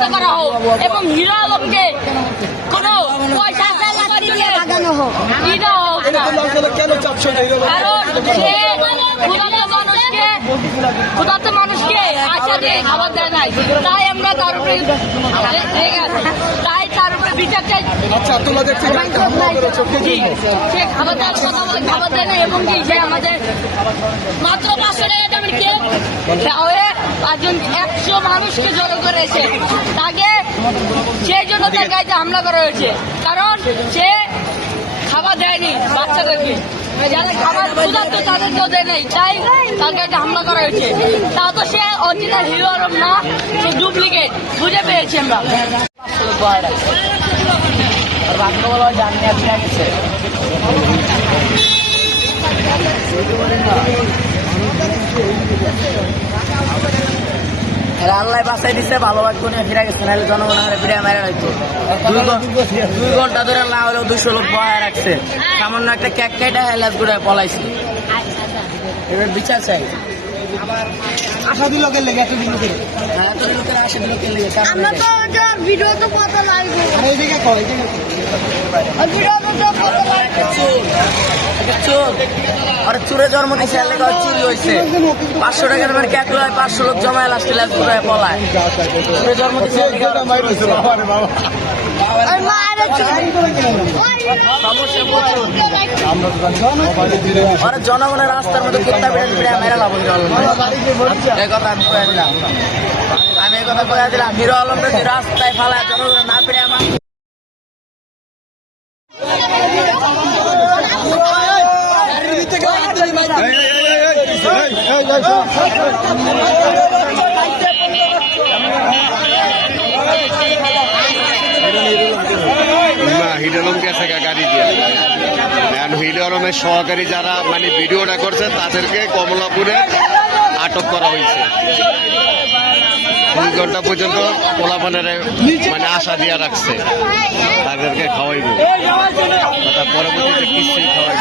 বঞ্চিত করা হোক এবং হিরো আলমকে কোনো পয়সা লাগানো হোক কেন চাচ্ছ কারণ সে ক্ষুধার্ত মানুষকে আশা দিয়ে খাবার দেয় নাই, তাই আমরা তার উপরে তার উপরে বিচার চাই। আচ্ছা তোমাদের সে খাবার দেওয়ার কথা বলে খাবার দেয় না এবং কি সে আমাদের মাত্র 500 টাকা দামের কেক হয়ে 100 মানুষকে জড়ো করেছে, তাকে সেই জন্য তার গাড়িতে হামলা করা হয়েছে। কারণ সে খাবার দেয়নি বাচ্চাদেরকে, যারা খাবার ক্ষুধার্ত তাদেরকেও দেয় নাই, তাই তার গাড়িতে হামলা করা হয়েছে। তা তো সে অরিজিনাল হিরো আলম না, সে ডুপ্লিকেট, বুঝে পেয়েছি আমরা। আল্লাহ বাসায় দিচ্ছে, ভালো বাক্য নিয়ে ফিরে গেছে, নাহলে জনগণের ফিরে মেরে হয়তো 2 ঘন্টা ধরে না হলেও 200 লোক বহায় রাখছে, সামান্য একটা কেক কেটে হেলাস করে পলাইছে। এবার বিচার চাই। আশা দিল কে লেগে এত দিন করে এত লোকের আশা দিল কে লেগে আমরা তো ভিডিও তো কত লাগবে, আরে এইদিকে কর এইদিকে ভিডিও তো কত লাগবে। চোর আর চোরে জন্ম দিয়েছে, এলাকায় চুরি হয়েছে, 500 টাকার আমার কেক লয়, 500 লোক জমায় লাস্টে লাস করে পলায়। চোরে জন্ম দিয়েছে, জনগণের রাস্তার মধ্যে কুত্তা বেড়ে মেরে লাভ এই কথা আমি কয়ে দিলাম। আমি এই কথা কয়ে দিলাম, হিরো আলম যদি রাস্তায় ফালায় জনগণের না পেরে আমার হিরো আলম গেছে গাড়ি দিয়ে। হিরো আলমের সহকারী যারা মানে ভিডিওটা করছে তাদেরকে কমলাপুরে আটক করা হয়েছে। 2 ঘন্টা পর্যন্ত পোলাপানের মানে আশা দিয়া রাখছে, তাদেরকে খাওয়াইব, পরবর্তীতে কিছুই খাওয়াইব।